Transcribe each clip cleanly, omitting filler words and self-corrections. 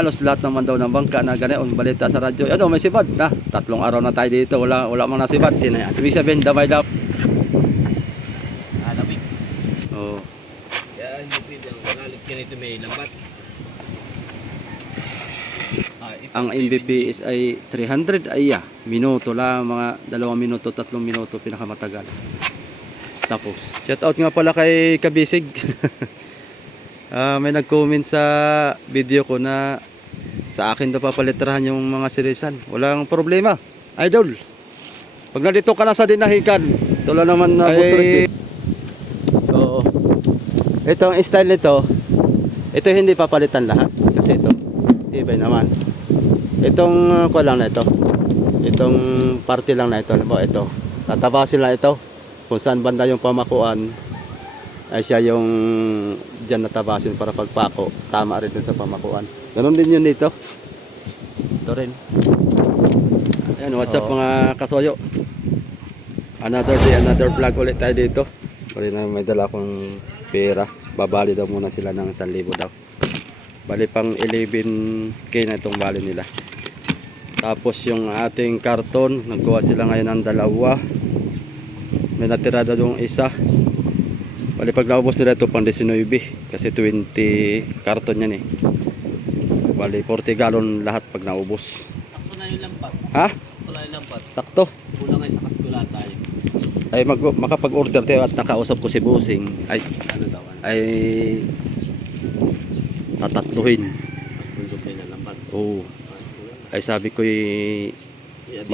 Halos lahat naman daw ng bangka na ganoon, balita sa radyo. Ano, may sibad na. 3 araw na tayo dito, wala mang nasibad. Ibig sabihin, damay daw. Alamig. Oo. Kaya hindi pwede ang malalig ka nito may lambat. Ang MVP is ay 300 ay minuto lang, mga 2 minuto, 3 minuto pinakamatagal. Tapos, shout out nga pala kay Kabisig. May nag-comment sa video ko na sa akin daw papalitrahan yung mga sirisan. Walang problema, idol. Pag nandito ka na sa dinahigan, tula naman na ay... Oo. Itong style nito, ito hindi papalitan lahat. Kasi ito, tibay naman. Itong ko lang na ito. Itong party lang na ito. Ito, tatabasin lang ito. Kung saan banda yung pamakuan, ay siya yung dyan natabasin para pagpako. Tama rin din sa pamakuan. Ganon din yun dito. Ito rin. Ayan, what's up mga kasoyo. Another day, another vlog ulit tayo dito. Bali na may dala akong pera. Babali daw muna sila ng 1,000 daw. Bali pang 11k na itong bali nila. Tapos yung ating karton, nagkuha sila ngayon ng 2. May natira daw yung isa. Bali pag naubos nila ito pang 19 kasi 20 karton yan eh. Bali 40 galon lahat pag naubos. Sakto na yung lambat. Ha? Sakto na yung lambat. Sakto. Kulang ay sa kaskula tayo. Ay makapag-order tayo at nakausap ko si Busing. Ay Ano daw? ay tatatluhin. Bundok na lambat. Oo. Ay sabi ko Additional.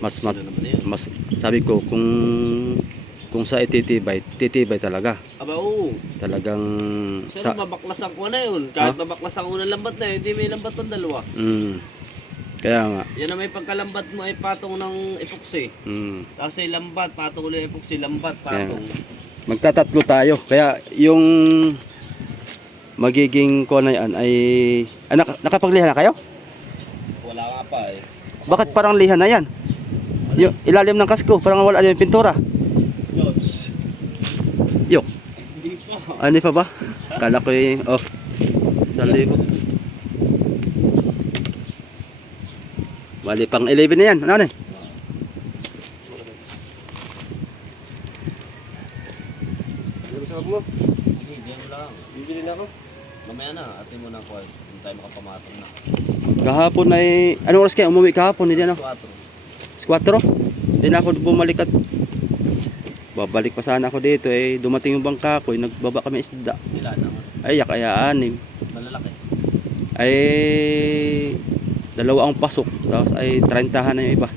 mas sino naman na yun? mas sabi ko kung sa titibay talaga. Aba oo. Talagang Pero mabaklasan ko na yun. Kahit mabaklasan ko ng lambat na yun, hindi may lambat ng 2. Kaya nga. Yan na may pagkalambat mo ay patong ng epoxy. Kasi lambat, patong ulit epoxy, lambat, patong. Magtatatlo tayo. Kaya yung magiging ko na yan ay nakapaglihan na kayo? Wala nga pa eh. Bakit parang lihan na yan? Yung ilalim ng kasko, parang wala yung pintura. Yes. Yok. Hindi pa. Ano pa ba? Kala ko yung, 1,000. Bali pang 11 na yan. Ano na? Hindi mo lang. Bibili na ako. Mamaya na, atin mo na ako. Hindi tayo makapamatong na. Kahapon ay, anong oras kayo umuwi kahapon? Hindi ano? 4. 4? Hindi na ako bumalik at babalik pa sana ako dito eh. Dumating yung bangka ko, nagbaba kami isda. Ilan naman? Ay, kaya 6. Malalaki. Ay, 2 ang pasok. Tapos ay 30 na yung iba.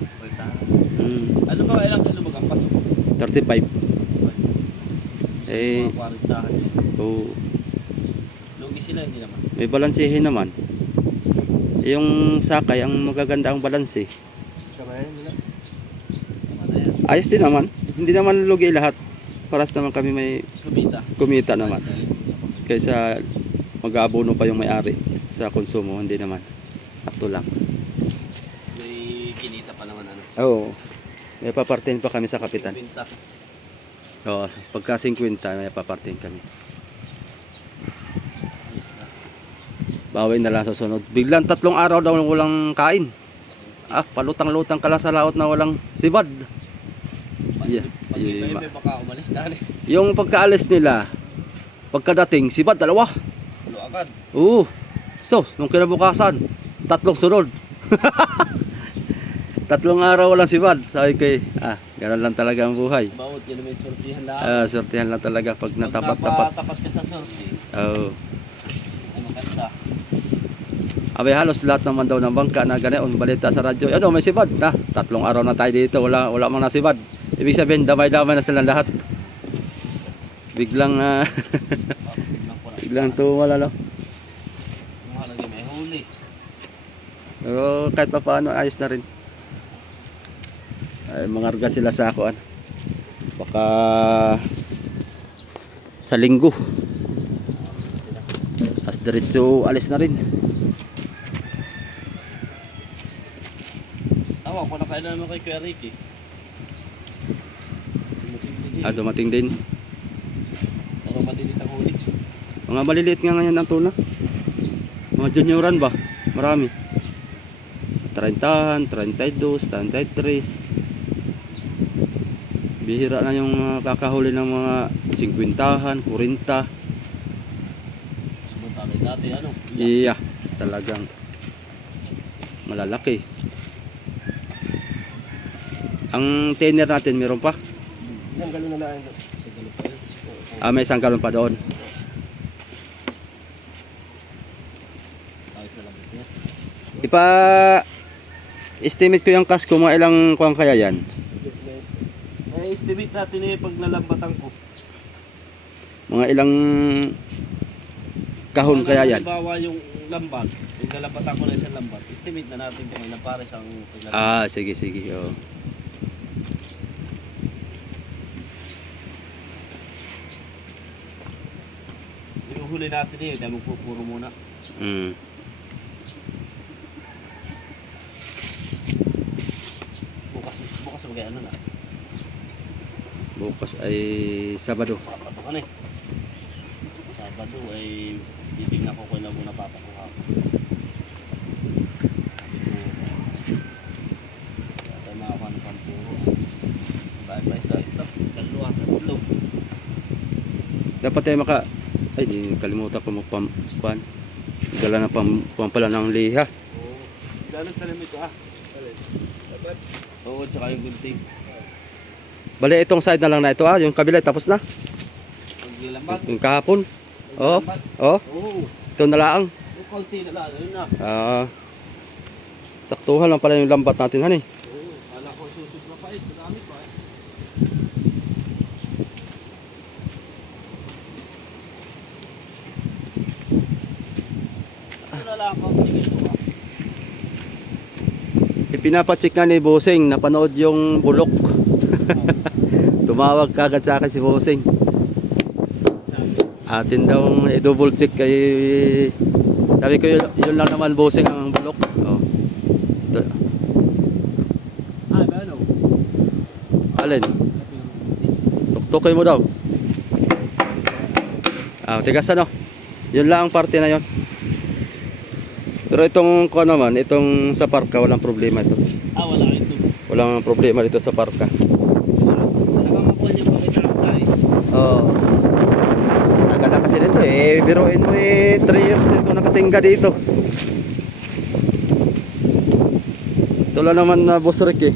Ano ba kailang kilo ang pasok? 35. Eh, 40. so, Lugi sila, hindi naman. may balansehin naman. Yung sakay, ang magaganda ang balanse. Kamayan nila. Tama na yan. Ayos din naman. Hindi naman lugi lahat. Paras naman kami may Kumita. kumita naman. Kaysa mag-aabono pa yung may-ari sa konsumo, hindi naman. Sakto lang. May kinita pa naman ano. Oo. May papartin pa kami sa kapitan. Pinta. Oo, pagka 50 may papartin kami. Yes na. Bawin na lang sa sunod. Biglang 3 araw daw walang kain. Palutang-lutang ka lang sa laot na walang sibad. Yeah. Pag iba may baka umalis na eh. Yung pagkaalis nila, pagkadating, sibad, 2. Pulo agad. Oo. So, nung kinabukasan, 3 sunod. 3 araw walang sibad. Sabi ko ganun lang talaga ang buhay. Bawat yun may sortihan lahat. Sortihan lang talaga pag Pag natapat-tapat. napatapat ka sa sorti, Oo. ay maganda. Abay halos lahat naman daw ng bangka na ganoon, balita sa radyo. Ano, may sibad na. 3 araw na tayo dito, wala mang nasibad. Ibig sabihin, damay-damay na silang lahat. Biglang biglang tuwala no. Mahalaga may huli. Pero kahit pa paano ayos na rin. Ay, mangarga sila sa ako baka sa linggo. As diretso alis na rin. Tawa ko na kailan naman kay Kuya Ricky. Dumating din. Pero malilit ang huli. Mga maliliit nga ngayon ang tuna. Mga junioran ba? Marami. 30, 32, 33. Bihira na yung mga kakahuli ng mga 50, 40. Sumunta dati ano. Iya, talagang malalaki. Ang tenner natin meron pa. Isang galon na lang. Isang galon pa yun. May isang galon pa doon. Ayos na lang ito yan. Estimate ko yung cash ko, mga ilang kuwang kaya yan. Estimate natin pag nalambatan ko. Mga ilang kahon kaya yan. Halimbawa yung lambat, yung nalambatan ko na isang lambat, estimate na natin kung ilang pares ang pinag- Sige. Oh. Yung huli natin dahil magpupuro muna. Mm. Bukas magay ano na. Bukas ay Sabado. Sabado ka na eh. Sabado ay titignan ko kung ilan muna papakuha ko. Kaya makakuha ng pampuro. Bye sa ito. Dalawa, tatlo. Dapat tayo kalimutan ko magpampan. Dala na pampala ng liha. Oo. Gano'n sa limit ko Dapat? Oo, tsaka yung gunting. Bali, itong side na lang na ito yung kabila tapos na. Paglalambat. Yung kahapon. Oh. Oo. Ito na lang. Yung kaunti na lang, yun na. Saktuhan lang pala yung lambat natin, honey. Oo, kala ko susut na pa madami pa Ito na lang kaunti ito Ipinapacheck nga ni Bossing, napanood yung bulok. Tumawag kagad sa akin si Bossing. Atin daw i-double check kay... Sabi ko yun lang naman Bossing ang bulok. Oh. Ito. ano? Alin? Tuktukin mo daw. Tigas ano? Yun lang ang parte na yun. Pero itong naman, itong sa parka, walang problema ito. Wala ito. Walang problema dito sa parka. Talagang makuha niya pagkitasa Oo. Tagal na kasi nito biruin mo 3 years nito nakatingga dito. Ito lang naman na Boss Rick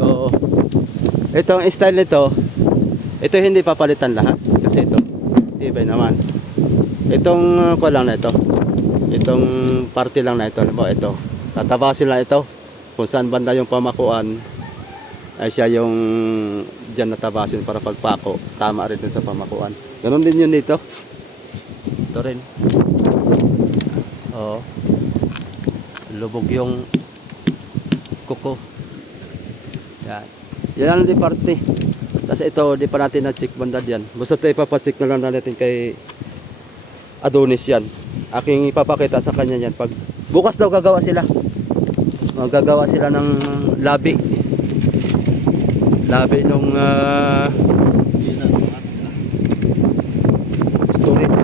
Oo. Itong style nito, ito hindi papalitan lahat. Kasi ito, ibay naman. Itong lang na ito. Itong party lang na ito. Ito. Tatabasin lang ito. Kung saan banda yung pamakuan, ay siya yung dyan natabasin para pagpako. Tama rin din sa pamakuan. Ganon din yun dito. Ito rin. Oo. Lubog yung kuko. Yan. Yan ang di parte. Tapos ito, di pa natin na-check banda dyan. Basta ito ipapacheck na lang natin kay Adonis yan. Aking ipapakita sa kanya yan. Pag bukas daw gagawa sila. Magagawa sila ng labi. Labi nung storage.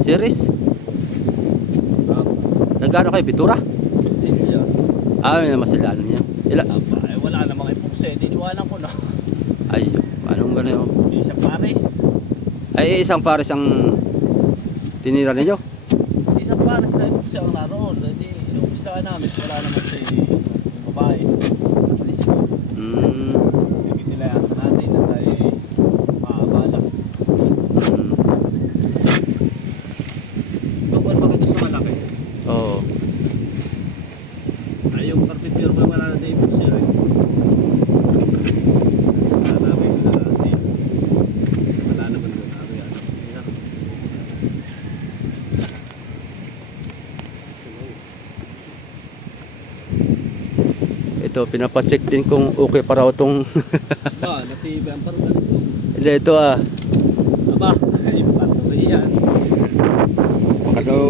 Series? Nagano kayo? Bitura? Silya. May masilalan niya. Wala namang ipukse. Diniwanan ko na. Ay, anong gano'n? Isang pares. Ay, isang pares ang tinira ninyo? Isang pares na ipukse ang naroon. Hindi, inuupustahan namin. Wala naman si babae. Nasa lisko. Nagitilayasan natin na tayo maabala. Tubuan pa kito sa malaki. Oo. Ay, yung carpenter mo wala na tayo ipukse. Wala namin ko na kasi. Wala naman doon. Ito, pinapacheck din kung okay para itong... Natiba ang parang ganito. Hindi, ito Aba, ay patuloy yan. Baka daw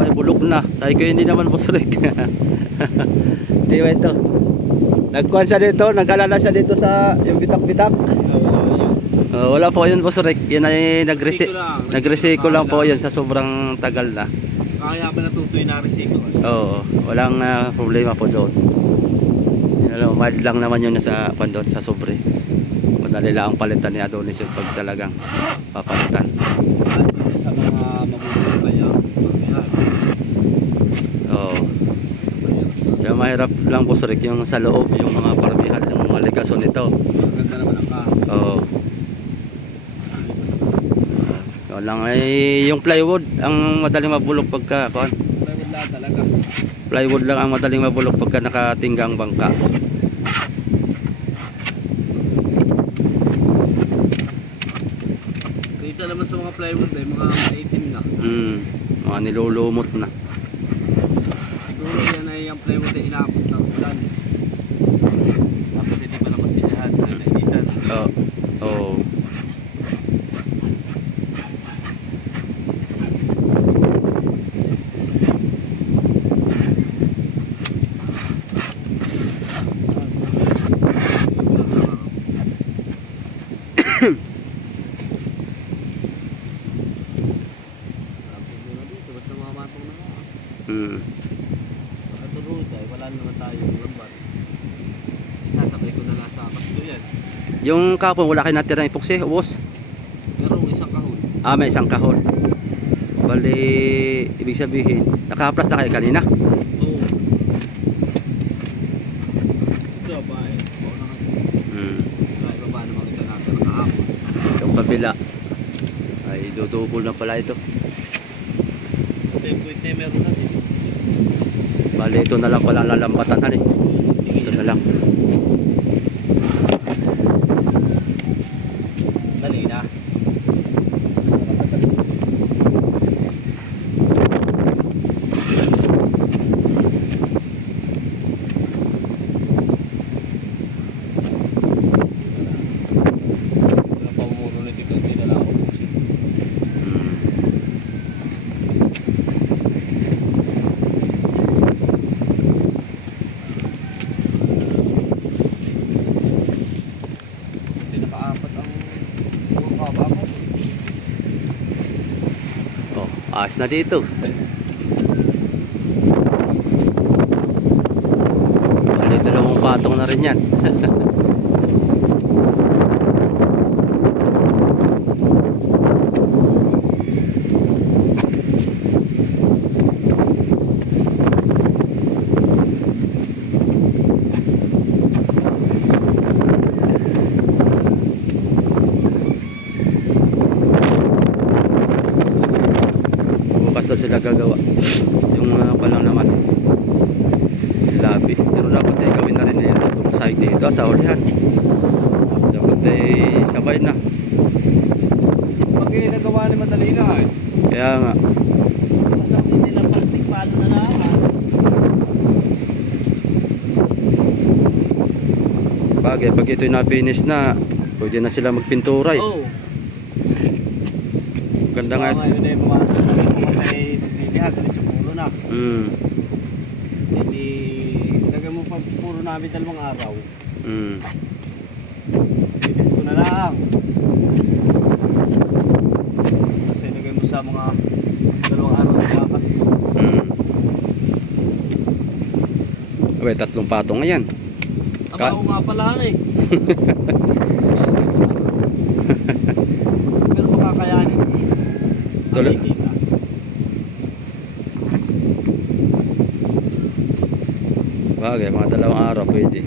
ay bulok na. Sabi ko hindi naman Boss Rick. Di ba ito? Nagkuhan siya dito, nag-alala siya dito sa yung bitak-bitak. Wala po yun, Boss Rick. Yan ay nag-recycle lang po yun sa sobrang tagal na. Kaya pa natutoy na recycle. Oo, walang problema po doon. Mild lang naman yun sa pandon sa sobre. Madali lang ang palitan ni Adonis yung pag talagang papalitan. Sa mga mabubuhay kaya. Oo. Yung mahirap lang, Boss Rick, yung sa loob, yung mga paramihan, yung mga ligason nito. Ganda naman ang ka. Oo. Yun lang ay yung plywood ang madaling mabulok pagka kuan. Plywood lang talaga. Plywood lang ang madaling mabulok pagka nakatingga ang bangka. Dito naman sa mga plywood ay mga maitim na. Mga nilulumot na. Siguro yan ay ang plywood ay inaabot ng ulan. Tapos hindi pa naman sinahan. Nainitan. Oo. Oo. Basta mamatong na nga. Pagkatulog ay wala naman tayong lambat. Isasabay ko na nga sa kasto yan. Yung kapon wala kayo natirang epoxy, ubos. Pero isang kahon. May isang kahon. Bali, ibig sabihin, nakahaplas na kayo kanina. Oo. Ito ba eh. Oo na nga. Kahit baba naman kita natin nakahapon. Yung kabila ay dudubol na pala ito. Ito yung meron natin. Bali, ito na lang pala ang lalambatan han eh. Ito na lang. Dali na. Wala pa umuro na dito. Hindi na lang ako pusin. Hindi nakaapat ang puro kaba ko. Ayos na dito. Bali, dalawang patong na rin yan. Bukas daw sila gagawa. Yung palang naman labi. Pero dapat ay gawin na rin na yun itong side dito sa ulihan. Dapat ay sabay na. Pag nagawa ni madali na eh. Kaya nga. Basta hindi lang plastic palo na lang ha. Bagay, pag ito'y na-finish na, pwede na sila magpintura eh. Oo. Ganda nga ito. Ngayon ay pumasay naglilihan. Dali sa puro na. Hindi, lagay mo pa puro namin 2 araw. Titis ko na lang. Kasi lagay mo sa mga 2 araw na lakas ko. Abay, 3 patong ngayon. Aba, ako nga pala eh. Pero makakayanin. Tuloy. Makikita. Bagay, mga 2 araw pwede.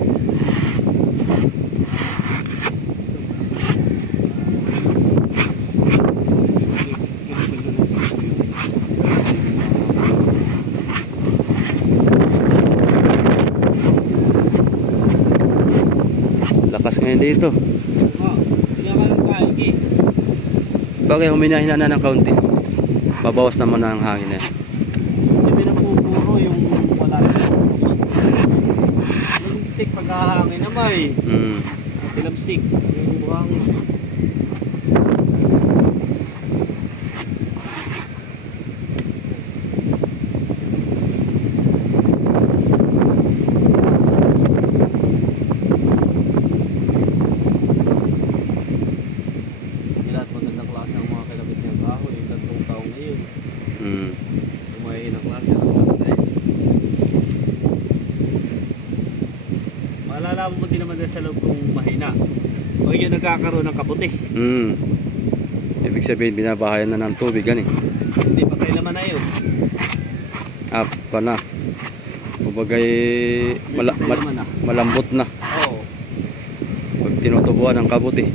Lakas ngayon dito. Hindi ka lang kaigi. Bagay, huminahina na ng kaunti. Babawas naman na ang hangin eh. Hindi pinapupuro yung wala na pusot. Yung tik paghahangin naman eh. Tilamsik. Yung buhangin. naman din sa loob kung mahina. O yun nagkakaroon ng kaputi. Ibig sabihin, binabahayan na ng tubig, yan eh. Hindi pa kayo naman na yun. Up pa na. Kumagay, malambot na. Oo. Pag tinutubuan ng kabuti.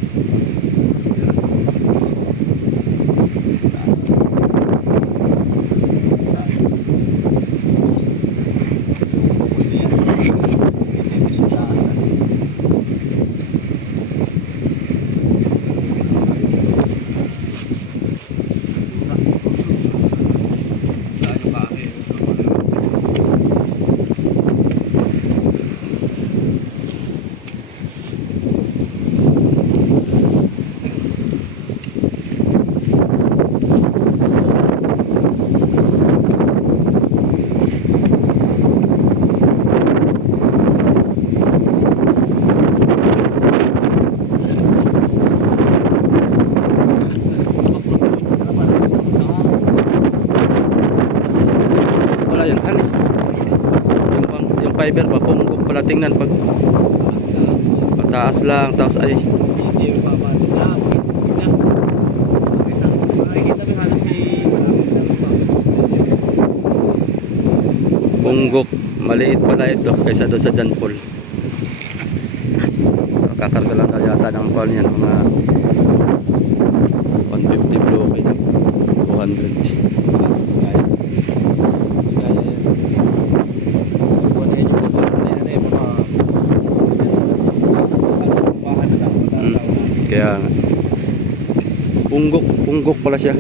Wala yan, hali. Yung fiber pa, pumungkok pala tingnan pag pataas lang, tapos ay Hindi yung papatid na. Makikita mo halos punggok. Maliit pala ito kaysa doon sa John Paul. Kakarga lang na yata ng Paul yan, mga 150 bloke na 200. Kaya nga. Punggok pala siya.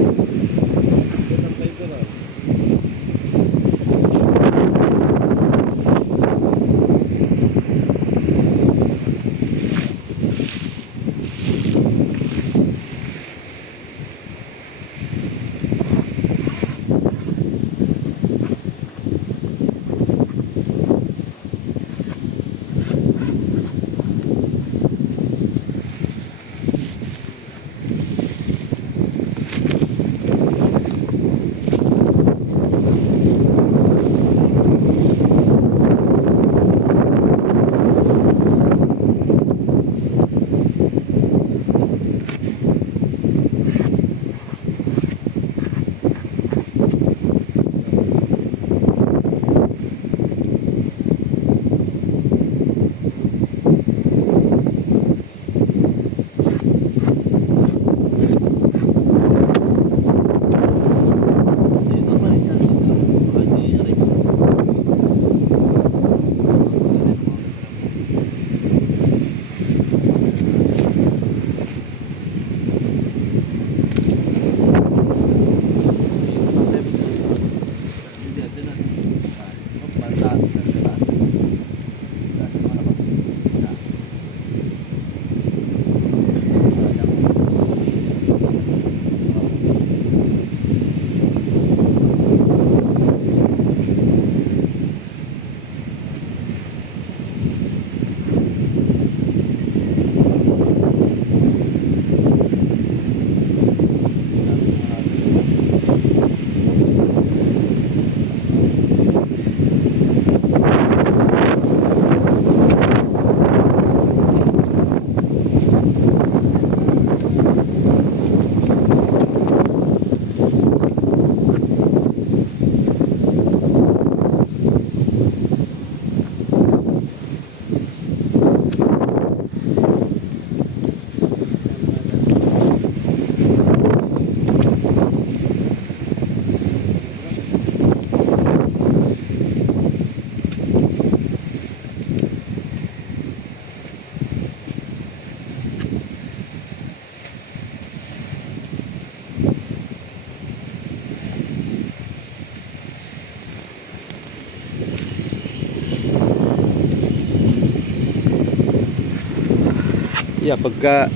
Yeah, pagka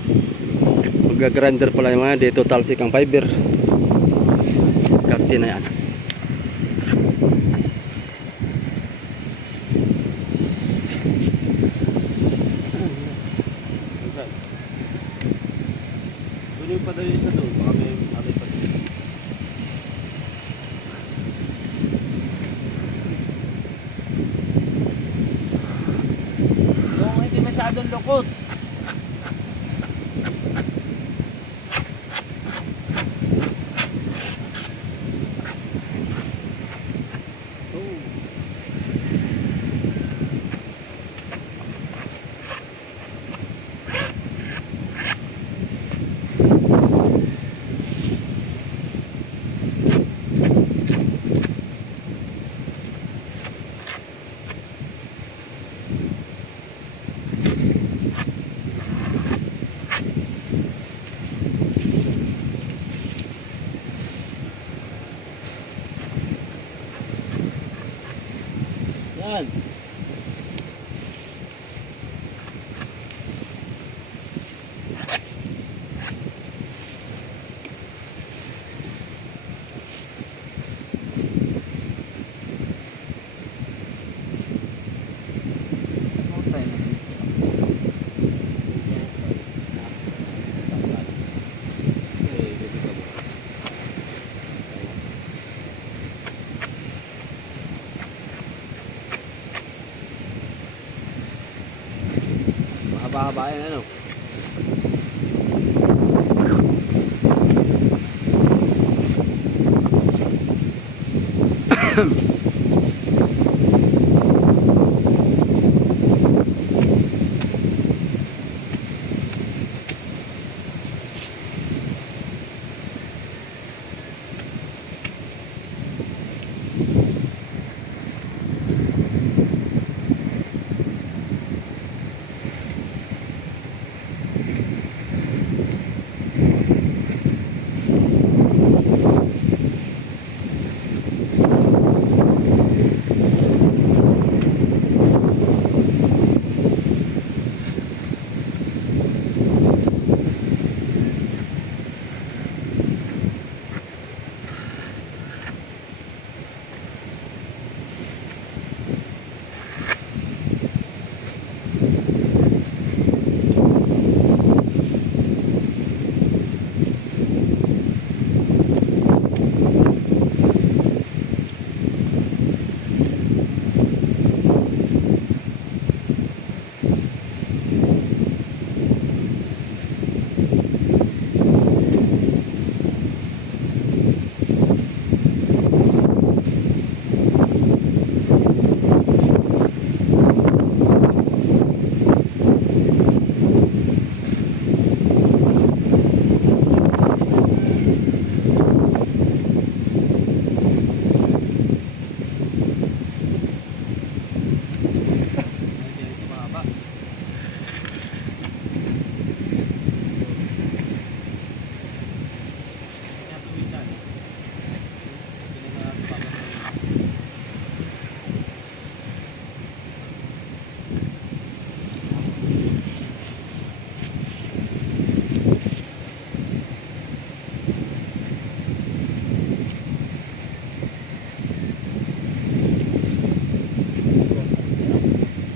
grinder pala yung mga dito talsik ang fiber. Kati na yan. Tuloy pa daw yung isa doon. Baka may alay pa doon. Yung hindi masyadong lukot. Yan. Mahaba-haba yan ano.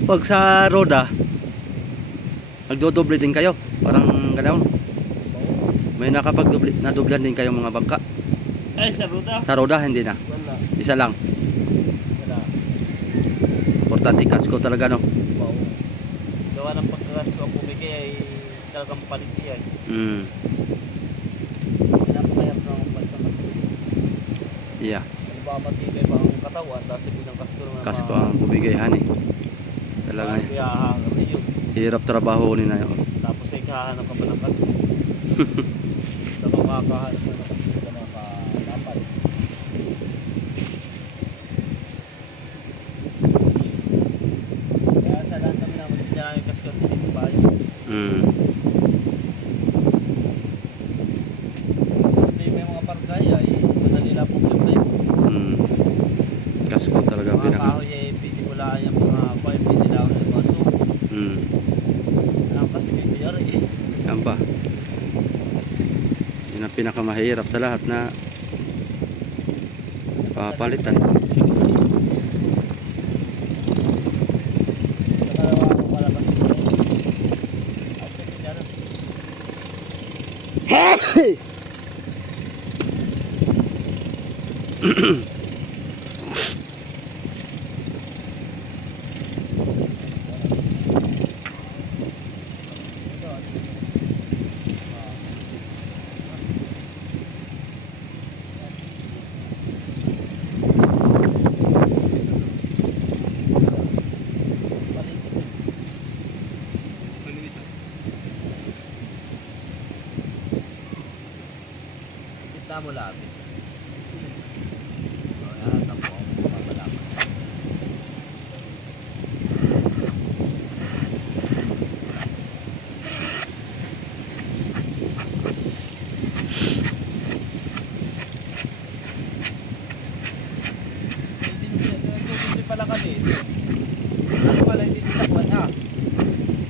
Pag sa roda, nagdodoble din kayo. Parang ganoon. May nadublan din kayo mga bangka. Ay, sa ruta? Sa roda, hindi na. Wala. Isa lang. Wala. Importante kasko talaga, no? Wow. Gawa ng pagkakas ko ang pumigay ay talagang paliti ay. Pinapakayap na ang pagkakas. Yeah. Nagpapatigay pa ang katawan, tapos bilang kasko naman. Kasko ang pubigayan eh. Talaga Kaya hahangar na yun. hirap trabaho ni na yun. Tapos ay kahanap ka pa ng kasko. Sa makakahanap na ng kasko sa mga dapat. Kaya sa lahat namin naman sa dyan yung kasko hindi ko bayo. Hindi may mga parkay ay madali lang problem na yun. Kasko talaga ang Mga pinaka. kahoy ay pwede mo lang yung mga kahoy pwede lang ng mga suko. Ang kasko yung biyari eh. Yan ba? Yun ang pinakamahirap sa lahat na papalitan. Nakalawa ko pala kasko. Ang sige dyan. Wala mo lapis. O yan, tapo ang mapapalaman. Hindi pala kami. Ano pala hindi sa kwan ha?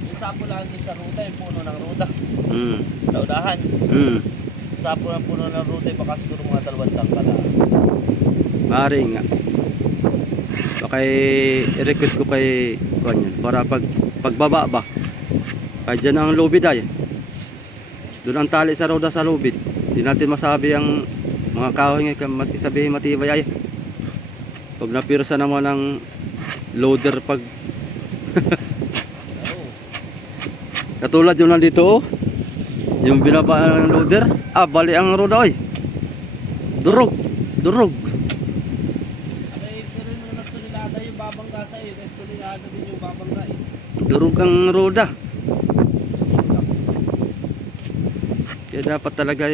Yung sapo lang din sa ruta, yung puno ng ruta. Mm. Sa unahan. Mm. Sapo ng puno ng ruta, baka siguro mga 2 tang pala. Maaari nga. Baka i-request ko kay kuan yan para pagbaba ba. Kaya dyan ang lubid ay. Doon ang tali sa roda sa lubid. Hindi natin masabi ang mga kahoy nga maski sabihin matibay ay. Pag napirsa naman ng loader pag katulad yung nandito oh. Yung binaba ng loader, bali ang roda ay. Durog, durog. Ay, pero yung nagtulilada yung babangga sa iyo, tapos tulilada din yung babangga eh. Durog ang roda. Kaya dapat talaga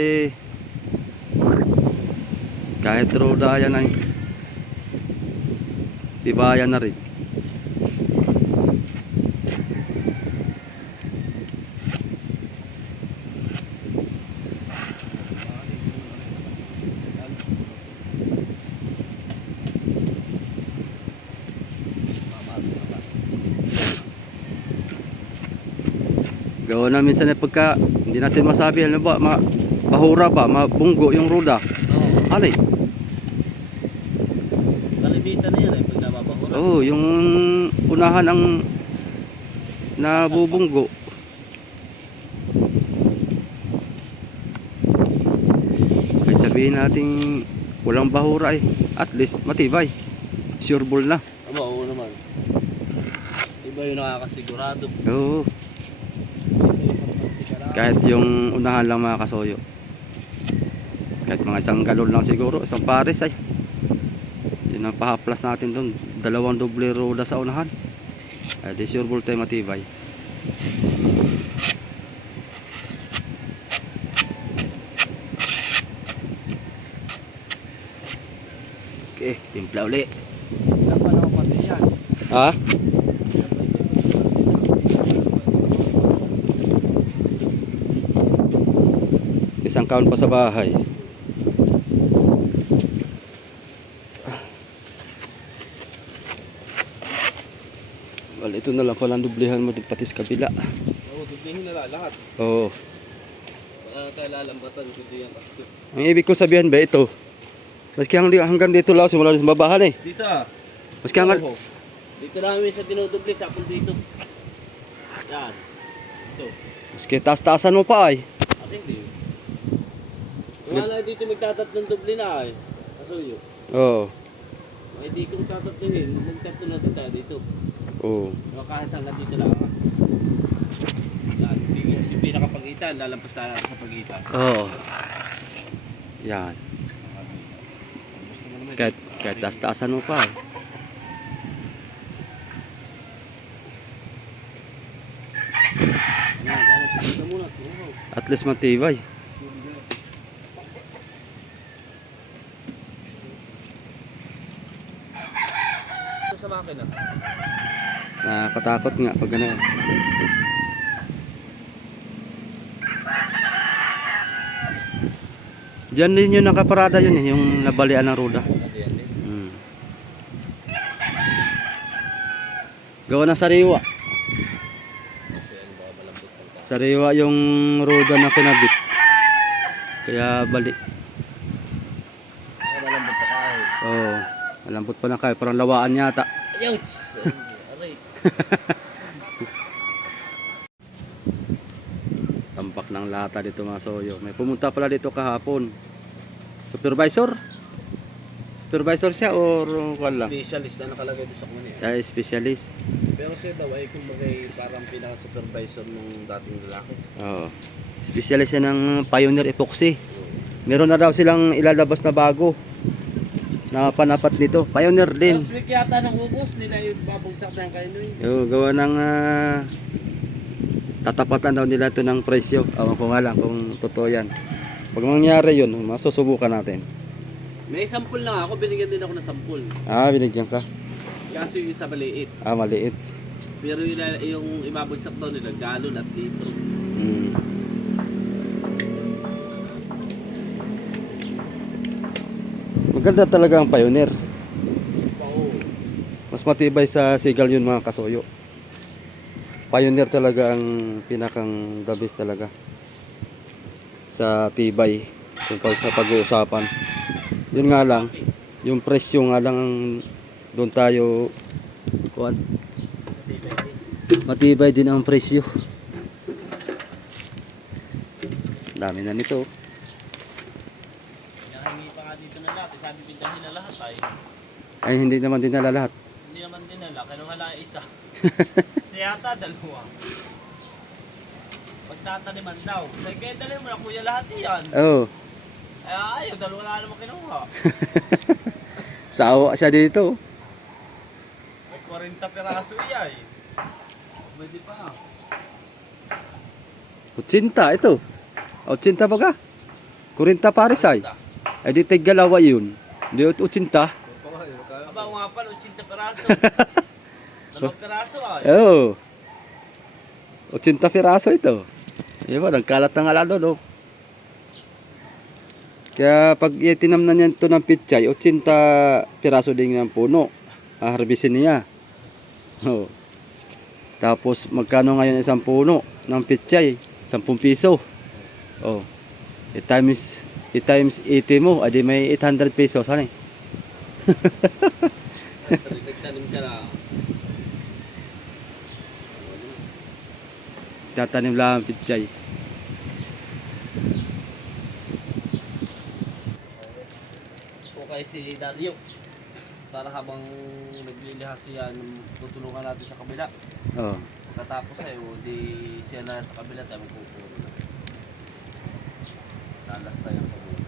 kahit roda yan ay tibayan na rin. Gawa na minsan ay pagka hindi natin masabi ano ba, bahura ba, mabunggo yung roda. Oo. Alay. Kalibitan na yan eh, pag nababahura. Oh, yung unahan ang nabubunggo. Kahit sabihin natin walang bahura at least matibay. Sure ball na. Oo naman. Iba yung nakakasigurado. Oo. Kahit yung unahan lang makakasoyo. Kahit mga isang galon lang siguro, isang pares ay. Yun ang pahaplas natin doon. 2 doble roda sa unahan. Ay di sure ball tayo matibay. Okay, timpla uli. Dapat naman pati yan. Ha? Isang kaon pa sa bahay. Well, ito na lang palang dublihan mo pati sa kabila. Oo, dublihin na lahat. Oo. Wala na tayo lalambatan kundi yung kasto. Ang ibig ko sabihin ba ito? Maski hanggang dito lang simula sa babahan eh. Dito ah. Maski hanggang Oo. Dito namin sa dinudubli, sapol dito. Yan. Ito. maski taas-taasan mo pa ay. Kasi hindi. Wala na dito magtatatlong dubli na eh. Kasuyo. Oo. Ay di ko magtatatlongin. Magtatlo na tayo dito. Oo. Pero kahit hanggang dito lang. Yan. Yung pinakapagitan, lalampas tayo sa pagitan. Oo. Yan. Kahit taas-taasan mo pa. At least matibay. Ito sa makina. Nakakatakot nga pag gano'n. Diyan din yung nakaparada yun eh, yung nabalian ng roda. Gawa ng sariwa. Sariwa yung roda na kinabit. Kaya bali. Malambot pa kayo. Oo. Malambot pa na kayo. Parang lawaan yata. Ayouch! Aray. Tampak ng lata dito mga soyo. May pumunta pala dito kahapon. Supervisor? Supervisor siya or wala? Specialist na nakalagay doon sa kunin. Ay, specialist. Pero siya daw ay kumbagay parang pinaka-supervisor ng dating lalaki. Oo. Specialist siya ng Pioneer Epoxy. Meron na daw silang ilalabas na bago na panapat nito. Pioneer din. Last week yata ng ubos nila yung babagsak na yung kaino yun. Yung gawa ng tatapatan daw nila ito ng presyo. Awan ko nga lang kung totoo yan. Pag mangyari yun, masusubukan natin. May sample lang ako, binigyan din ako ng sample. Binigyan ka. Kasi yung isa maliit. Maliit. Pero yung ibabagsak daw nila, galon at litro. Mm. Maganda talaga ang Pioneer. Oo. Mas matibay sa sigal yun mga kasuyo. Pioneer talaga ang pinakang the best talaga. Sa tibay. Kung sa pag-uusapan. Yun nga lang. Yung presyo nga lang ang doon tayo kuan. Matibay din ang presyo. Dami na nito. Nahingi pa nga dito na lahat. Sabi pintahin na lahat ay. Ay hindi naman dinala lahat. Hindi naman dinala. Kaya lang isa. Siya yata dalawa. Pagtataniman daw. Say, kaya dalhin mo na kuya lahat yan. Oh. Ay, ayaw, dalawa na naman kinuha. Sawa siya dito. May 40 piraso iya eh. Pwede pa. 80 ito. 80 pa ka? 40 pares ay. Ay di tigalawa yun. Di 80. Aba, nga pala, 80 piraso. 2 piraso ay. Oh. 80 piraso ito. Diba, nagkalat na nga lalo, no? Kaya pag itinamnan niya ito ng pitsay, 80 piraso din ng puno. Harbisin niya. Oh. Tapos magkano ngayon isang puno ng pitsay? 10 piso. Oh. I-times 80 mo, adi may 800 pesos. Ano eh? Nagtanim ka na. Tatanim lang ang pitsay. Okay si Dario. Para habang naglilihas siya, tutulungan natin sa kabila. Oh. Pagkatapos ay, di siya na sa kabila tayo magpupuro na. Talas tayo ang pagpuro.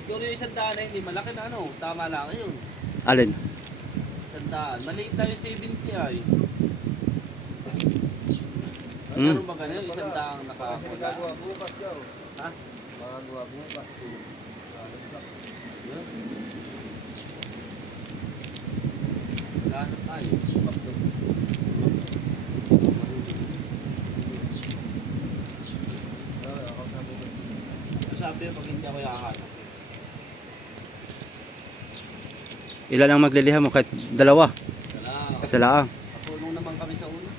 Siguro yung 100 na hindi malaki na ano, tama lang yun. Alin? 100. Maliit tayo 70 ay. Hmm. Meron ba ganun? 100 ang nakakuha. Ha? Gano'n tayo? Sabi pag hindi ako yahanap. Ilan ang magliliha mo kahit dalawa? Salamat. Sa laang. Patulong naman kami sa una.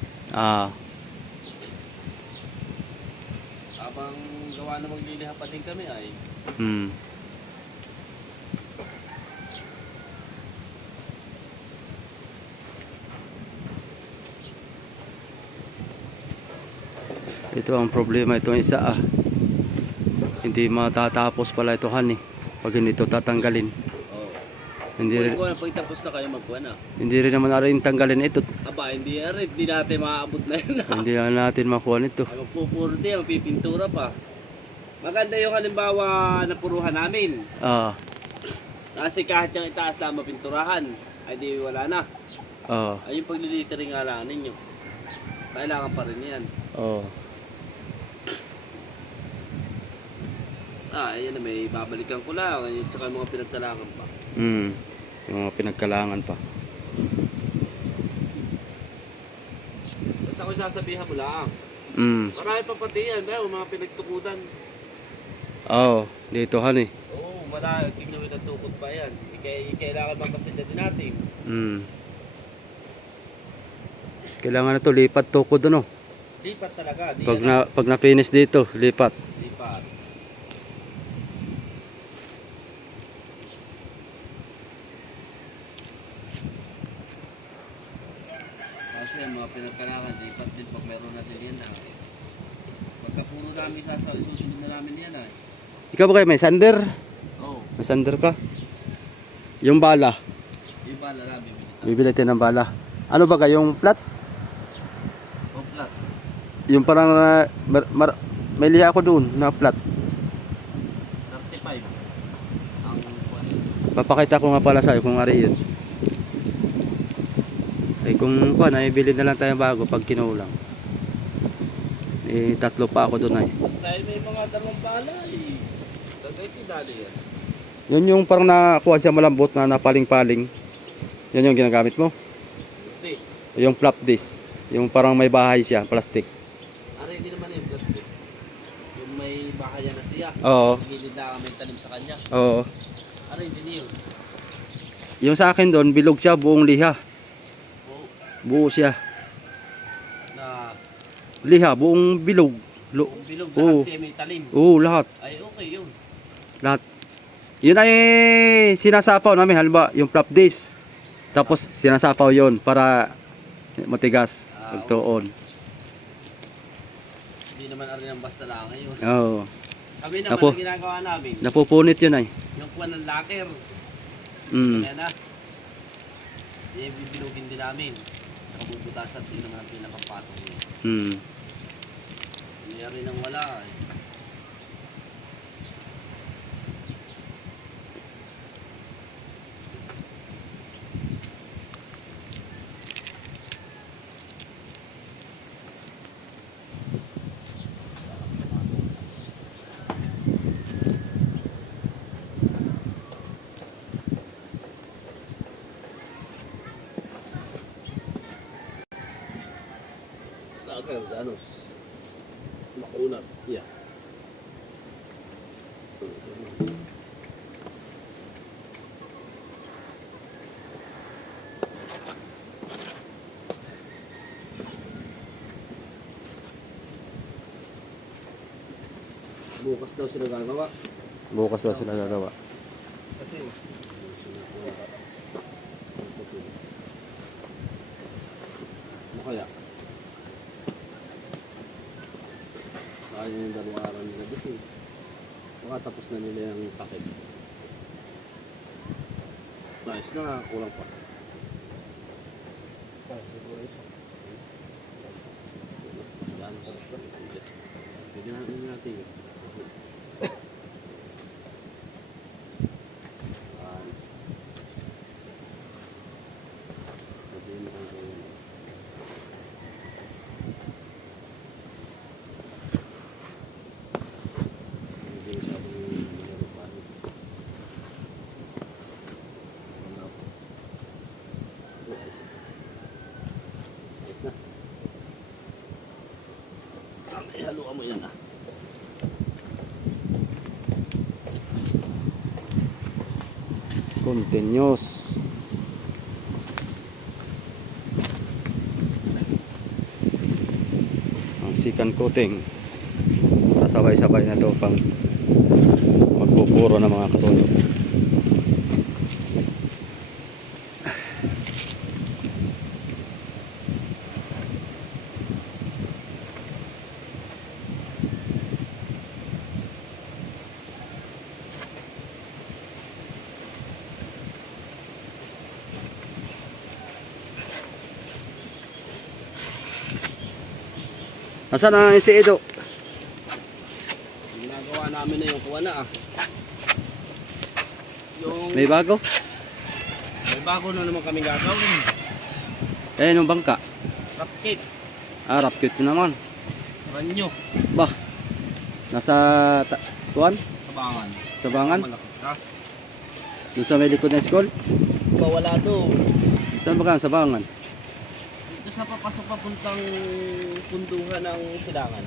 Habang gawa na magliliha pa din kami ay. Hmm. Ito ang problema itong isa Hindi matatapos pala ito han pag hindi ito tatanggalin. Oo. Hindi rin, Kung pag tapos na kayo magkuha na. hindi rin naman rin tanggalin ito. Aba, hindi rin. Hindi natin maaabot na yun. Hindi na natin makuha nito. Ay, magpupuro din, magpipintura pa. Maganda yung halimbawa na puruhan namin. Kasi kahit yung itaas na mapinturahan, ay di wala na. Ay yung paglilitering nga lang ninyo. Kailangan pa rin yan. Ayan na, may babalikan ko lang. At saka yung mga pinagtalangan pa. Yung mga pinagkalangan pa. Basta ako sasabihan mo lang. Marami pa pati yan, mga pinagtukudan. Dito han Oo, marami. Tignan mo yung tukod pa yan. Kailangan mapasinda din natin. Kailangan na ito lipat tukod Lipat talaga. Di Pag na-finish dito, lipat. Lipat. Kasi mga pinagkailangan, lipat din pag meron natin yan. Pagka puro namin susunod na namin yan. Ikaw ba kayo may sander? Oo. May sander ka? Yung bala. Yung bala namin. Bibili tayo ng bala. Ano ba kayong flat? O flat. Yung parang may liha ako doon na flat. 35. Ang Papakita ko nga pala sa'yo kung ari yun. Ay kung kuha na, ibili na lang tayo bago pag kinulang. Eh, tatlo pa ako doon ay. Dahil may mga dalawang pala eh. Tagay dali yan. Yun yung parang nakuha siya malambot na napaling-paling. Yan yung ginagamit mo. Hindi. Yung flap disc. Yung parang may bahay siya, plastic. Aray, hindi naman yung plastic. Yung may bahaya na siya. Oo. Gilid na may talim sa kanya. Oo. Aray, hindi yun. Yung sa akin doon, bilog siya, buong liha. Oo. Buo siya. Na Liha, buong bilog. kung bilog Oo. lahat siya may talim. Oo, lahat. Ay, okay yun. Lahat. Yun ay sinasapaw namin, halimbawa yung flap disc. Tapos sinasapaw yon para matigas, magtuon. Hindi naman arin ang basta lang ngayon. Oo. Kami naman Apo. ang ginagawa namin. Napupunit yun ay. Yung kuwan ng locker. Mm. Kaya na. Bibilugin din namin. Nakabubutasan din naman ang pinakapatong yun. Mm. Hindi rin ang wala eh. Locker, ganos. Makunat. Yeah. Bukas daw sila gagawa. Bukas daw sila gagawa. Kasi ano kaya? Sayang yung dalawang araw nila kasi makatapos na nila yung takip. Nice na, kulang pa. Pwede natin. Haluan mo yan ah. Continuous. Ang second coating. Sabay-sabay na to pang magpupuro ng mga kasunod. Nasaan na si Edo? Ginagawa namin na yung kuha na ah. Yung May bago? may bago na naman kami gagawin. Eh, nung bangka. Cupcake. Arap cute naman. Ranyo. Bah. Nasa tuwan? Sabangan. Sabangan? Malaki ka. Doon sa may likod ng school? Bawala doon. Saan ba ka? Sabangan? Dito sa papasok papuntang punduhan ng silangan.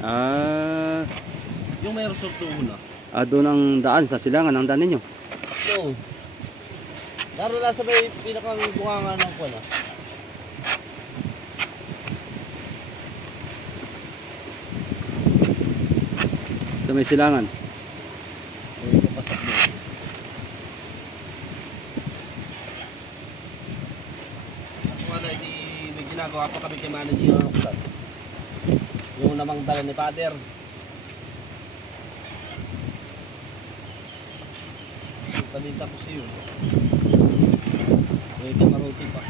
Ah, Yung may resort doon na. doon ang daan sa silangan ang daan ninyo. Oo. Laro na sa may pinakang bunganga ng kuha na. Sa may silangan. Yung papasok doon. At wala, may ginagawa pa kami kay manager ng uklat. Yung namang dala ni Father. Palita ko siyo. Pwede maruti pa.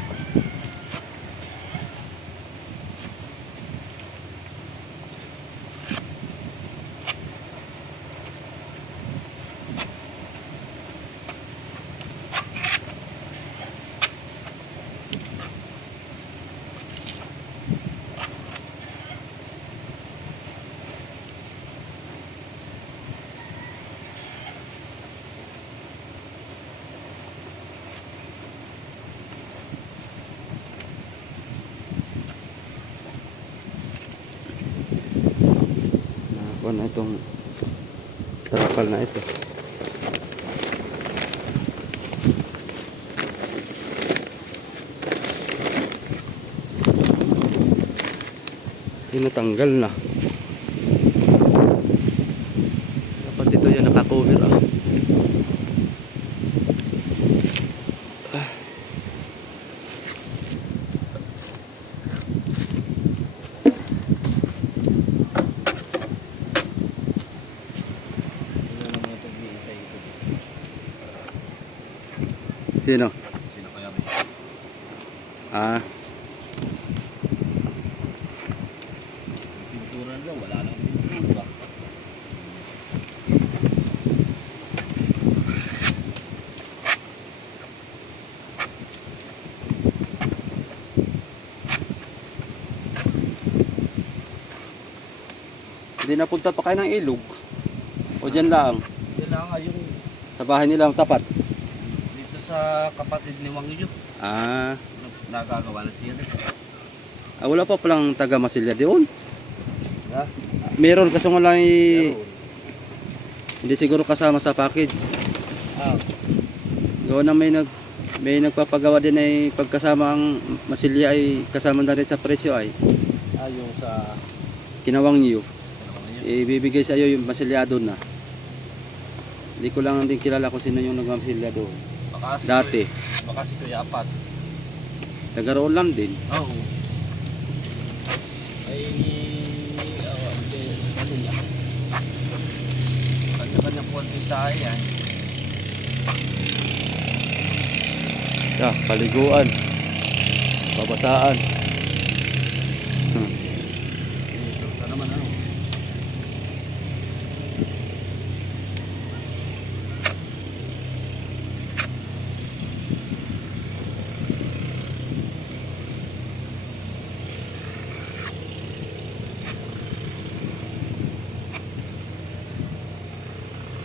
Kuha na itong tarakal na ito. Tinatanggal na. Dapat ito yung nakakover ah. Sino? Sino kaya ba? Ah, Pintura lang, wala nang pintura. hindi napunta pa kayo ng ilog. O dyan lang. Yan lang nga yung Sa bahay nilang tapat. dito sa kapatid ni Wang Yu. Ah, Nagagawa na siya rin. wala pa palang taga Masilya doon. Ha? Meron kasi nga lang Pero, hindi siguro kasama sa package. ah, Gawa na may nagpapagawa din ay pagkasama ang Masilya ay kasama na rin sa presyo ay yung sa kinawang niyo. ano nga yun? Ibibigay sa iyo yung Masilya doon na. Hindi ko lang din kilala kung sino yung nagmamasilya doon. Baka si Dati. Baka si Kuya Apat. Taga roon lang din. Oo. Ay, hindi, ano niya. Kanya-kanya po ang tintahay yan. Paliguan. Babasaan. Dito sa naman ano.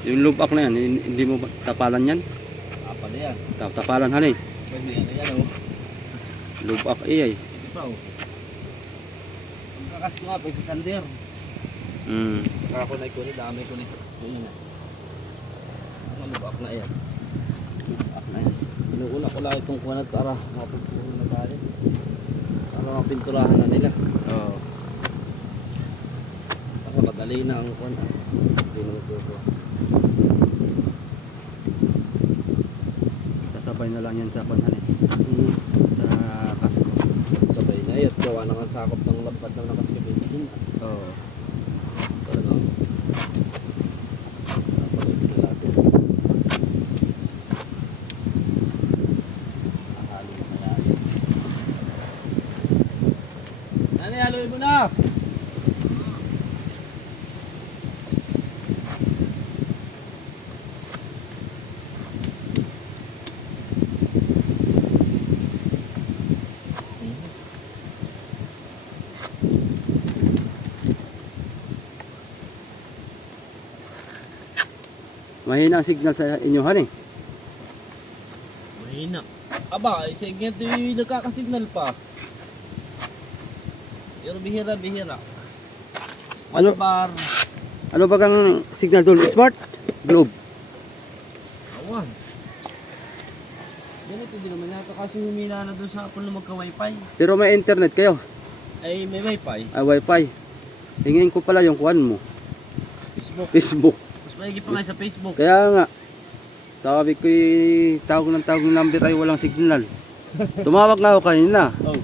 Yung lubak na yan, hindi mo tapalan yan? Apa na yan? Tapalan hanay. Pwede yan, yan o. Lubak iyay. Ito pa o. Ang kakas ko nga pa sa sander. Mm. Nakakunay ko ni, dami ko ni sa kasko yun. Ang lubak na yan. Lubak na yan. Inuuna ko lang itong kuwanat para mapagpuro na tayo. Para mapinturahan na nila. Oo. Para madali na ang kuwanat. Hindi na magpuro. Sasabay na lang yan sa panhanay. Sa kasko. Sabay na yun. Gawa na nga sakop ng lambat ng nakaskabin. Oo. Talagang nasabay ko na sa kasko. Halo na kaya yun. Nanay, haluin mo na! Mahina ang signal sa inyo hanay. Mahina. Aba, isa nga ito yung nagkakasignal pa. Pero bihira-bihira. Ano? Bar. Ano ba kang signal doon? Smart? Globe? Awan. Ganito din naman yata kasi humina na doon sa Apple na magka-wifi. Pero may internet kayo? Ay, may wifi. Wifi. Hingin ko pala yung kuwan mo. Facebook. Facebook. Mas maigi pa nga sa Facebook. Kaya nga, sabi ko tawag ng number ay walang signal. Tumawag nga ako kanina. Oh.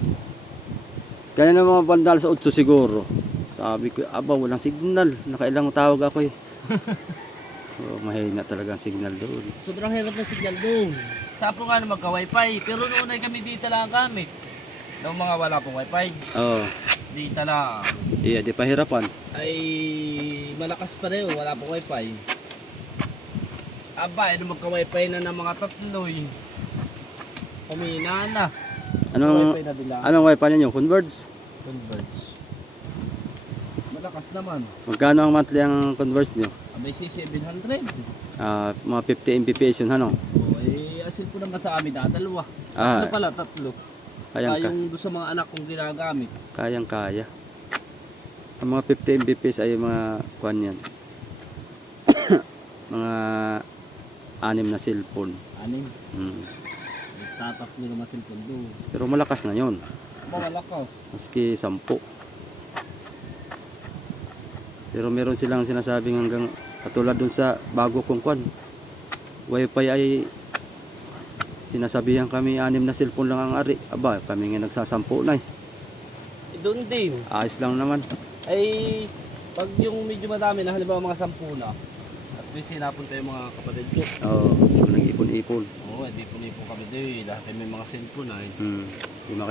Kanina mga bandal sa 8 siguro. Sabi ko, aba walang signal. Nakailang tawag ako eh. So, mahina talaga ang signal doon. Sobrang hirap na signal doon. Sa Apple nga na magka-wifi. Pero noon ay kami dito lang gamit. Noong mga wala pong wifi. Oo. Dito lang. Iya, di pahirapan. Ay malakas pa rin, wala pong wifi. Aba, magka-wifi na ng mga tatloy. Kumina na. Anong, Wifi na bila. anong wifi ninyo? Converge? Converge. Malakas naman. Magkano ang monthly ang Converge nyo? Abay si 700. Mga 50 Mbps yun, ano? O, asin ko naman sa amin na, dalawa. Ah, Ano pala, tatlo. kayang, Yung doon sa mga anak kong ginagamit. kayang kaya. Ang mga 50 Mbps ay mga kuan yan. Mga 6 na cellphone. Anim. Mm. Tatap nyo naman cellphone doon. Pero malakas na yon. Malakas. Maski 10. Pero meron silang sinasabing hanggang katulad dun sa bago kong kwan. Wi-Fi ay sinasabihan kami 6 na cellphone lang ang ari. Aba, kami nga nagsasampu na eh. Doon din. Ayos lang naman. Ay, pag yung medyo madami na, halimbawa mga 10 na, at least hinapunta yung mga kapatid ko. Oo, nag-ipon-ipon. Oo, hindi po kami doon. Lahat ay may mga cellphone ay. Yung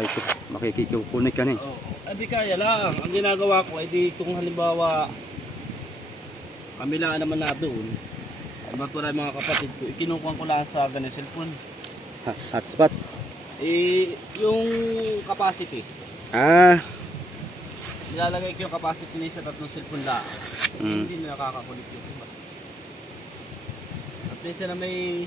makikikunik ka na eh. Oo, ay di kaya lang. Ang ginagawa ko ay di kung halimbawa kami lang naman na doon. Ay wala yung mga kapatid ko, ikinukuhan ko lang sa ganun cellphone. Hotspot. Eh, yung capacity. Ah, Nilalagay ko yung capacity niya sa 3 cellphone lang. Hindi na nakakakulit yung iba. At least na may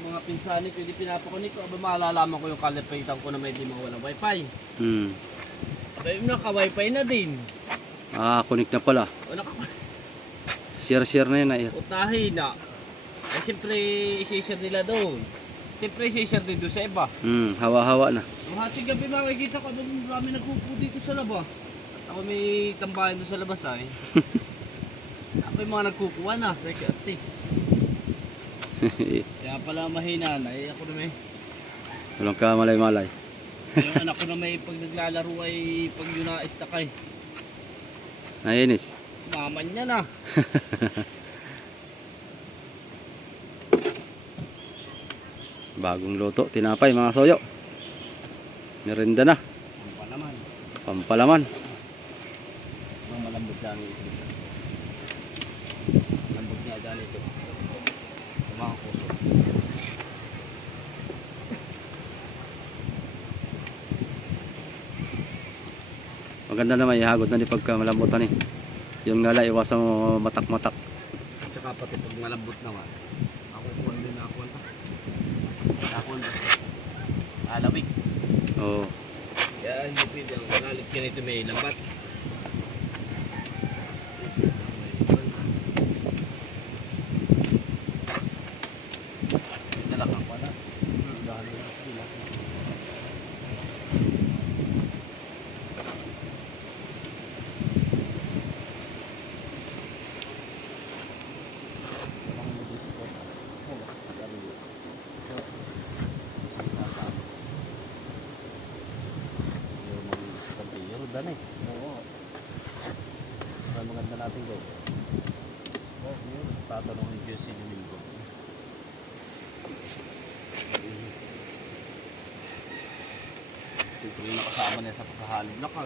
mga pinsani ko, hindi pinapakunik ko. Aba malalaman ko yung kalipitan ko na may di mga walang wifi. Aba yung naka-wifi na din. Ah, connect na pala. O Share na yun ay. utahin na. Ay siyempre isi-share nila doon. Siyempre isi-share din doon sa iba. Hawa-hawa na. Mahating gabi makikita ko doon marami nagpupo dito sa labas. At ako may tambayan doon sa labas ay. Ako yung mga nagkukuha na, fresh at least. Kaya pala mahina na, eh ako na may, Walang ka malay-malay. yung anak ko na may pag naglalaro ay pag yun na-istakay. Nainis. Maman niya na. Bagong luto, tinapay mga soyo. Merinda na. Ang pa naman. Pampalaman. Ang malambot dyan ito. Malambot niya dyan ito. Mga kuso. Maganda naman ihagod na ni pagka malambutan eh. Yung nga lang iwasan mo matak-matak. At saka pati pag malambot naman. Ako kuhan din na ako. Ako na. Alawik. Oo. Kaya hindi pwede ang lalit yan ito may lambat. Dalakang pala. Dahil na sila. Dan eh. Oo. Ang maganda natin ko. Oh, yun. Tatanungin ko yung sinimil ko. Siyempre yung nakasama niya sa pagkahalog na ka.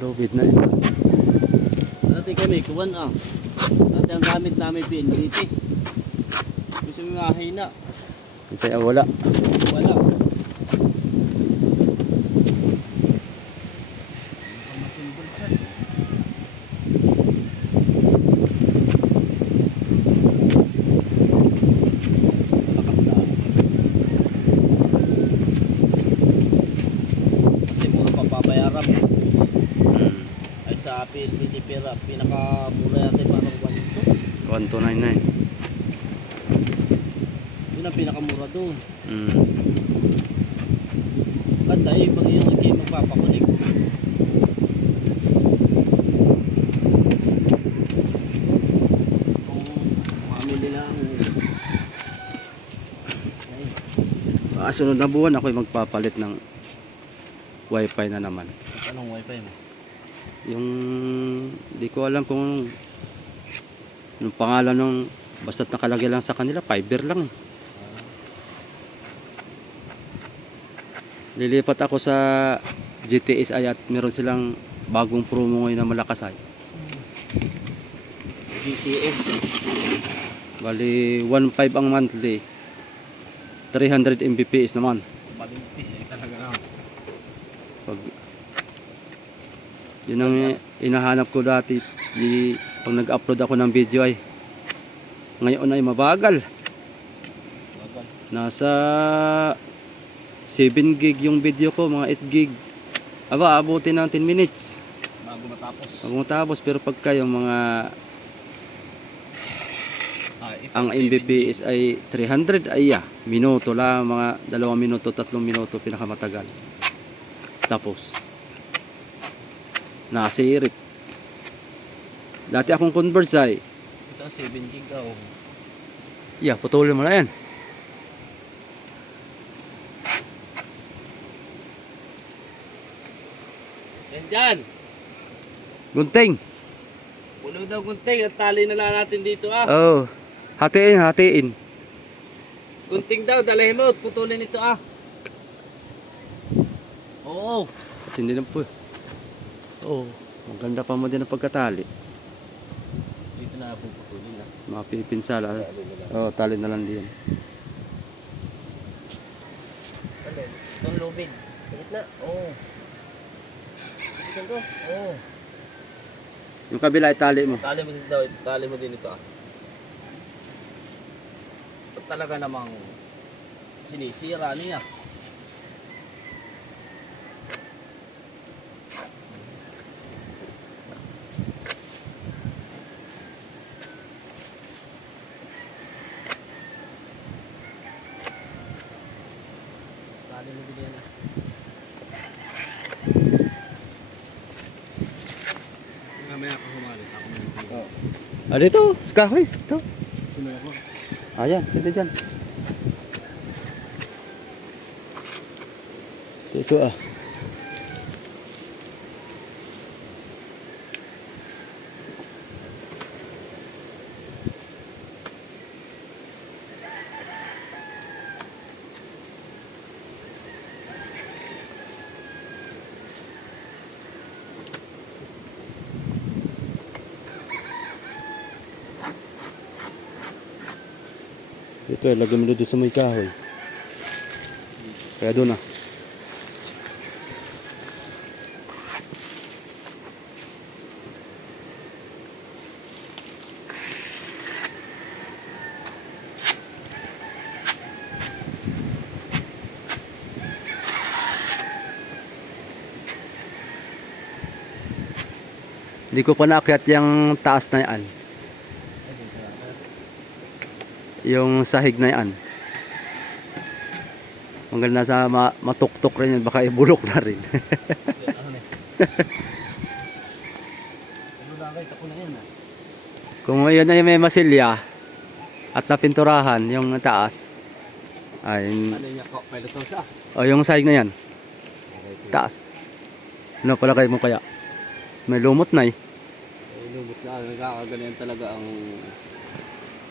Lubid na eh. Dati kami, kuwan ah. Dati ang gamit namin PNDT. Gusto mo mahina. Kasi wala. Wala. Malakas na. Kasi mura pa papayaran. Ay sa PLDT pera, pinakamura natin parang 1299. Yun ang pinakamura doon. Mm. Ganda eh, pag yung kayo magpapakunik. Kung family lang. Sunod na buwan ako'y magpapalit ng wifi na naman. Anong wifi mo? Yung di ko alam kung yung pangalan nung basta't nakalagay lang sa kanila, fiber lang eh. Lilipat ako sa GTSI at meron silang bagong promo ngayon na malakas ay. GTS. Bali 1.5 ang monthly. 300 Mbps naman. Malimpis eh talaga na. Pag yun ang inahanap ko dati, Pag nag-upload ako ng video ay ngayon ay mabagal. Nasa 7 gig yung video ko, mga 8 gig. Aba, abutin ng 10 minutes. Bago matapos. Pero pagka yung mga ang Mbps ay 300 ay minuto lang, mga 2 minuto, 3 minuto pinakamatagal. Tapos nasirit. Dati akong Converse ay Ito 7 gig daw. putulin mo na yan. Yan dyan. Gunting. Puno daw gunting at tali na lang natin dito Oh, hatiin. Gunting daw, dalahin mo, putulin ito Oo. At hindi na po. Oo, maganda pa mo din ang pagkatali. Dito na po putulin Mga pipinsala. Oh, tali na lang din. Itong lubid. Sa na. Oo. Dito. Oo. Yung kabila ay tali mo. Tali mo din daw, tali mo din ito Talaga namang sinisira niya. Tali mo din yan Mamaya ako humalit. Ako muna. Dito, skahoy. Ito. Ayan, dito dyan. Ito Ito ay lagay mo doon sa may kahoy. Kaya doon Hindi ko pa naakyat yung taas na yan. Yung sahig na yan. Hanggang nasa matuktok rin yan, baka ibulok na rin. Kung yun ay may masilya at napinturahan yung taas ay yung sahig na yan taas. Ano pala kayo mo kaya? May lumot na lumot na, nagkakaganyan talaga ang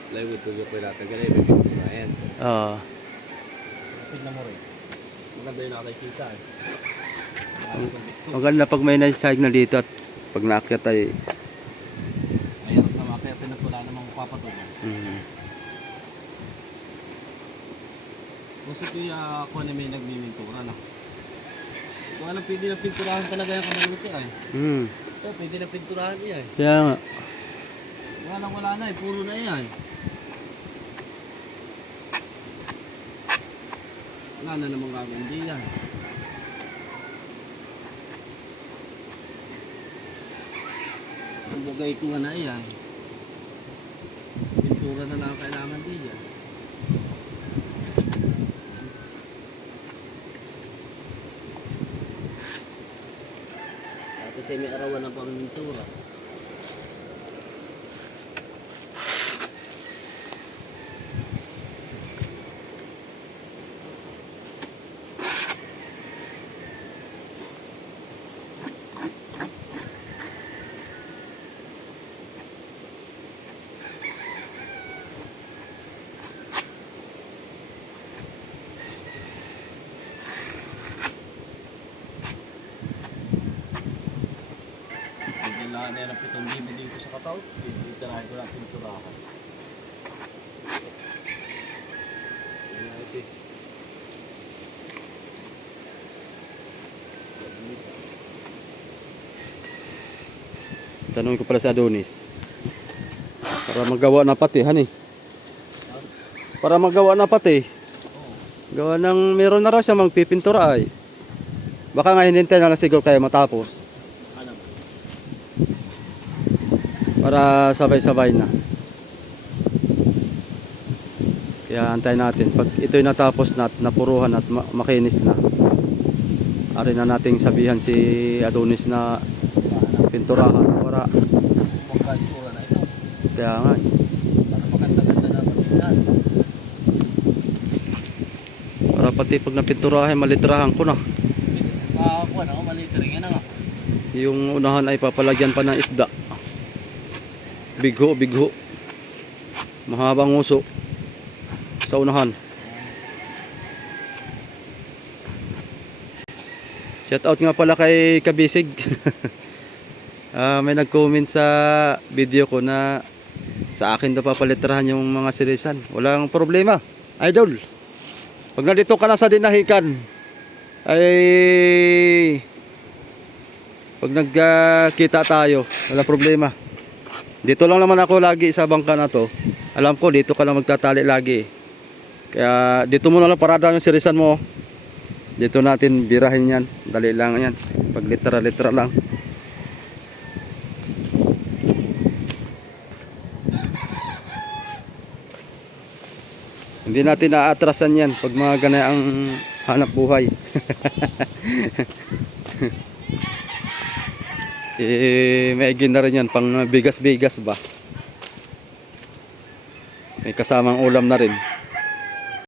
plywood to yung natin. Ganyan yung pinagpurayan. Tignan mo rin. Maganda yung nakakikita Maganda pag may naisahig na dito at pag naakyat ay mahirap na makyatin at wala namang papatuloy. Kung si Kuya ako na may nagmimintura kung alam pwede na pinturahan talaga yung kamaluti Ito pwede na pinturahan niya Kaya nga. Wala na puro na yan. Wala na namang gagawin yan. Ang bagay ko na yan. Pintura na lang kailangan diyan. Kasi may arawan ng pamintura. Kailangan na ng 7,000 dito sa Kataw. Itirahin ko lang pinturahan. Tanong ko pala sa Adonis. Para magawa na pati, hani. Para magawa na pati. Gawa ng meron na raw siya magpipintura ay. Baka nga hinintay na lang siguro kayo matapos. Ano? Para sabay-sabay na. Kaya antayin natin. Pag ito'y natapos na at napuruhan at makinis na. Ari na nating sabihan si Adonis na pinturahan para Magkatsura na ito. kaya nga. Para maganda-ganda na matignan. Para pati pag napinturahan malitrahan ko na. Makakuha na ako, malitring yan na nga. Yung unahan ay papalagyan pa ng isda. Bigho, bigho. Mahabang uso sa unahan. Shout out nga pala kay Kabisig. May nag-comment sa video ko na sa akin daw papalitrahan yung mga sirisan. Walang problema, idol. Pag nandito ka na sa dinahikan, ay pag nagkita tayo, wala problema. Dito lang naman ako lagi sa bangka na to. Alam ko dito ka lang magtatali lagi. Kaya dito mo na lang parada yung sirisan mo. Dito natin birahin yan. Dali lang yan. Pag litra-litra lang. Hindi natin naatrasan yan pag mga ganay ang hanap buhay. Maigin na rin yan pang bigas-bigas ba. May kasamang ulam na rin.